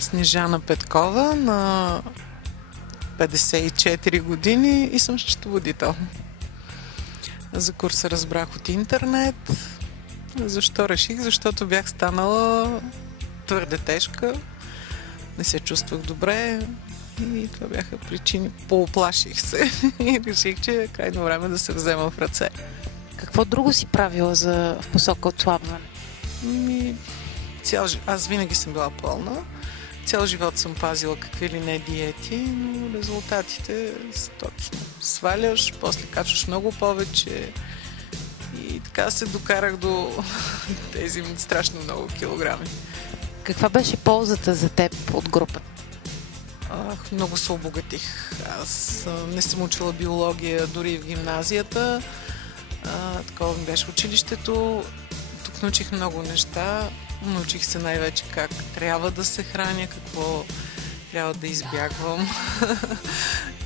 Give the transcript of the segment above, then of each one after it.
Снежана Петкова, на 54 години и съм счетоводител. За курса разбрах от интернет. Защо реших? Защото бях станала твърде тежка, не се чувствах добре и това бяха причини. Поуплаших се и реших, че е крайно време да се взема в ръце. Какво друго си правила в посока отслабване? Аз винаги съм била пълна. Цял живот съм пазила какви ли не диети, но резултатите са точно. Сваляш, после качваш много повече и така се докарах до тези страшно много килограми. Каква беше ползата за теб от групата? Много се обогатих. Аз не съм учила биология дори в гимназията. Такова ми беше училището. Тук научих много неща. Научих се най-вече как трябва да се храня, какво трябва да избягвам.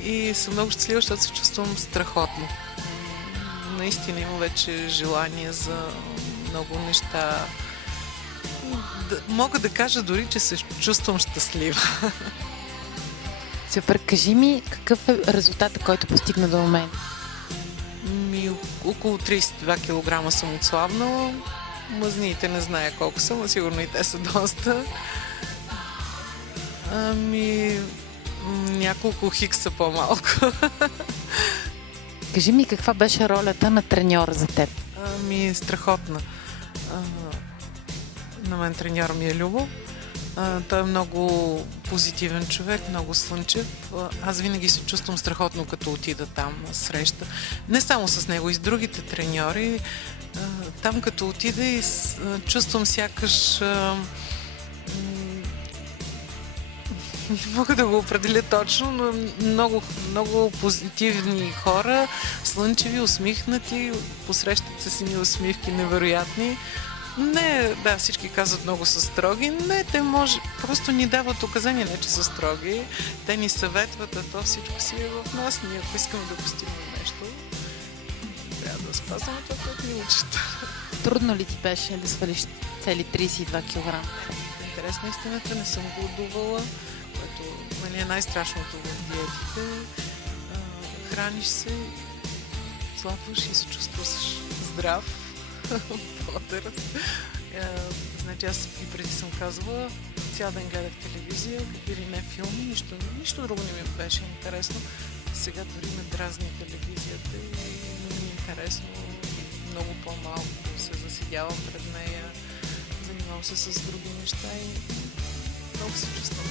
И съм много щастлива, защото се чувствам страхотно. Наистина имам вече желание за много неща. Мога да кажа дори, че се чувствам щастлива. Супер, кажи ми какъв е резултатът, който постигна до момента? Около 32 кг съм отслабнала. Мазниите не зная колко са, но сигурно и те са доста. Няколко хикса по-малко. Кажи ми каква беше ролята на треньора за теб? Страхотна. На мен треньор ми е Любо. Той е много позитивен човек, много слънчев. Аз винаги се чувствам страхотно, като отида там на среща. Не само с него, и с другите треньори. Там като отида и чувствам сякаш... Не мога да го определя точно, но много, много позитивни хора, слънчеви, усмихнати, посрещат се с ни усмивки невероятни. Не, да, всички казват много са строги. Не, те просто ни дават указания, не че са строги. Те ни съветват, а то всичко си е в нас. Ние, ако искаме да постигнем нещо, трябва да спазваме това, което ни учат. Трудно ли ти беше да свалиш цели 32 кг? Интересна истината, не съм гладувала, което е най-страшното в диетите. Храниш се, слабваш и се чувстваш здрав. Бодър. Значи аз и преди съм казвала, цял ден гледах телевизия, или не филми, нищо друго не ми беше интересно. Сега дори ме дразни телевизията и не ми е интересно. Много по-малко се заседявам пред нея, занимавам се с други неща и много се чувствам